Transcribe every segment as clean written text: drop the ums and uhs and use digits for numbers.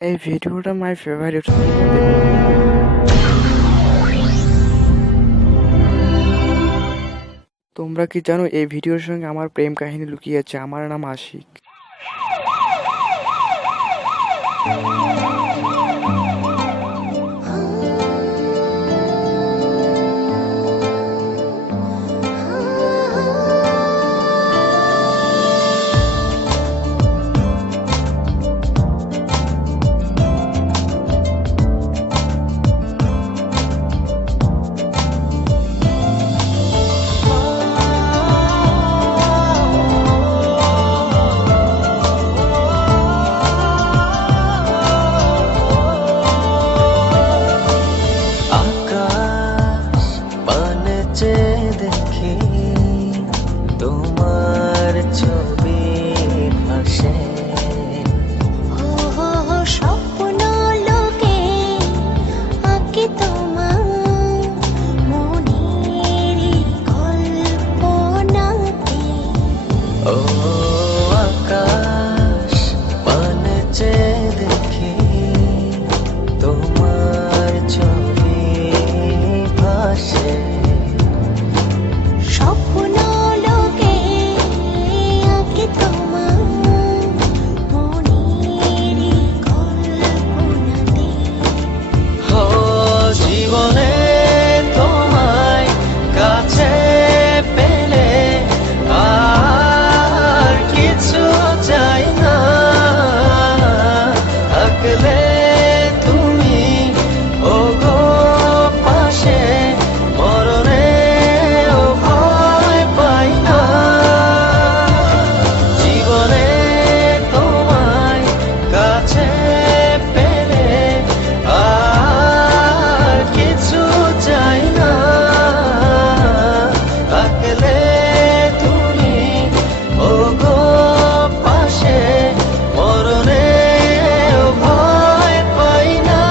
এই ভিডিওটা my favourite, তোমরা দেখো। তোমরা কি জানো এই ভিডিওর সঙ্গে আমার প্রেম কাহিনী লুকিয়ে আছে? আমার নাম আশিক। আকাশ পানে চেয়ে দেখি তোমার ছবি ভাসে। স্বপ্ন লোকে আঁকি তোমার মনের কল্পনাতে। ও আকাশ পানে চেয়ে দেখি তোমার ছবি ভাসে। স্বপ্ন লোকে আঁকি তোমার মনের কল্পনাতে। ও জীবনে তোমায় কাছে পেলে আর কিছু চাই না। থাকলে তুমি ওগো পাশে, মরণেও ভয় পাই না। জীবনে তোমায় কাছে পেলে আর কিছু চাই না। থাকলে তুমি ওগো পাশে, মরণেও ভয় পাই না।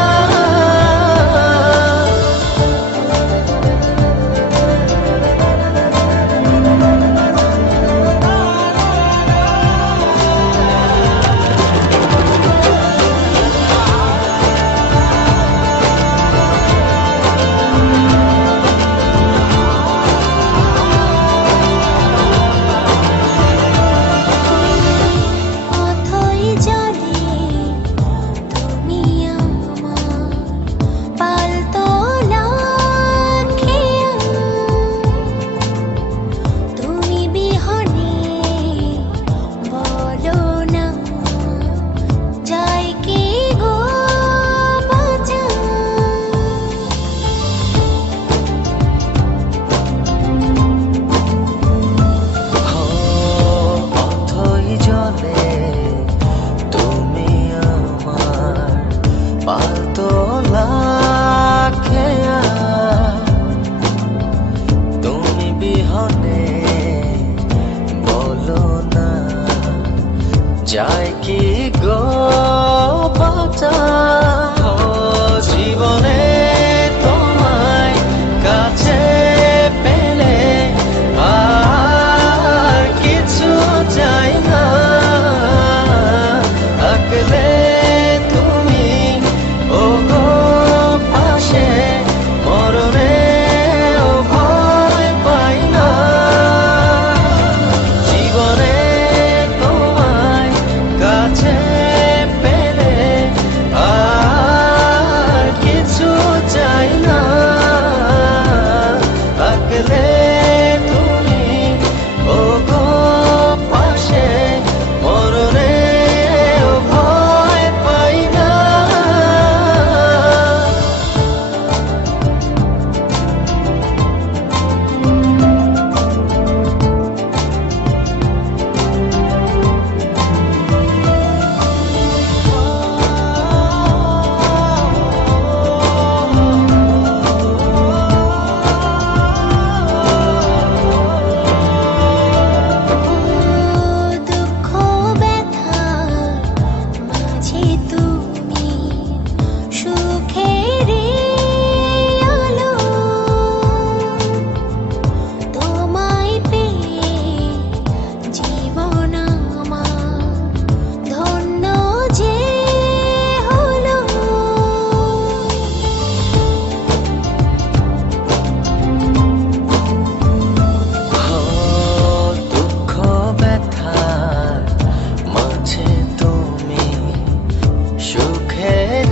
অথই জলে তুমি আমার পালতোলা খেয়া। তুমি বিহনে বলো না যায় কি গো বাঁচা। অথই জলে তুমি আমার পালতোলা খেয়া। তুমি বিহনে বলো না যায় কি গো বাঁচা। জীবনে তোমায় কাছে পেলে আর কিছু চাই না। থাকলে তুমি ওগো পাশে, মরণেও ভয় পাই না। জীবনে তোমায় কাছে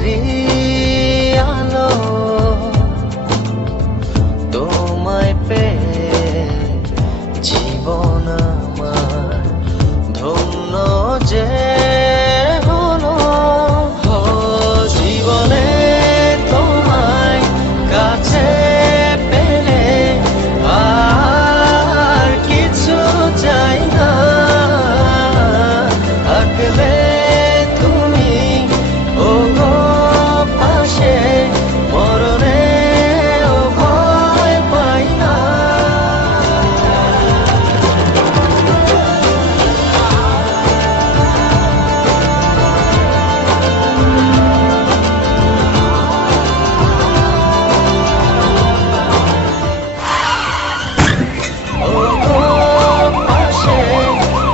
চাঁদেরই আলো তোমায় পেয়ে জীবন আমার ধন্য যে হলো। ও জীবনে তোমায় কাছে পেলে আর কিছু চাই না। থাকলে তুমি ওগো পাশে, মরণেও ভয় পাই না। ওগো পাশে,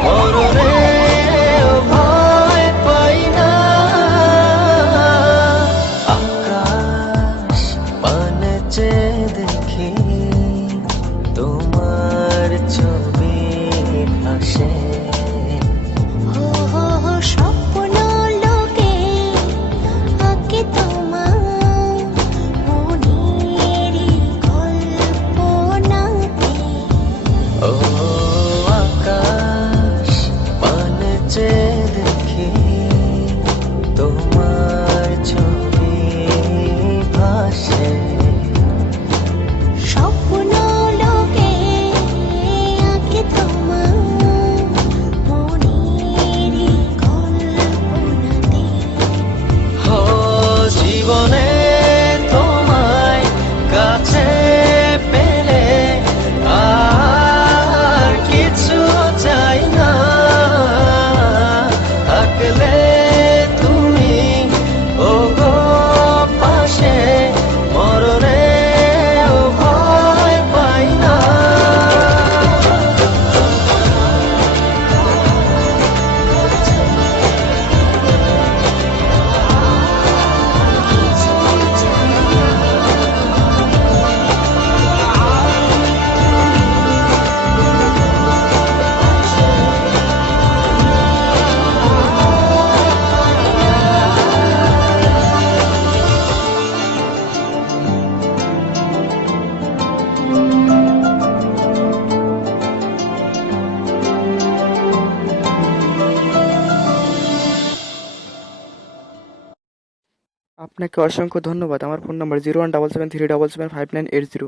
মরণেও ভয় পাই না। আকাশ পানে চেয়ে দেখি তোমার ছবি ভাসে। স্বপ্ন লোকে আঁকে তোমার মনেরই কল্পনাতে। ও আকাশ পানে চেয়ে দেখি তোমার ছবি ভাসে। স্বপ্ন লোকে আঁকে তোমার মনেরই কল্পনাতে। ও জীবনে তোমায় কাছে পেলে আর কিছু চাই না। থাকলে তুমি ওগো পাশে, মরণেও ভয় পাই না। আপনাকে অসংখ্য ধন্যবাদ। আমার ফোন নাম্বার 0177377598 0।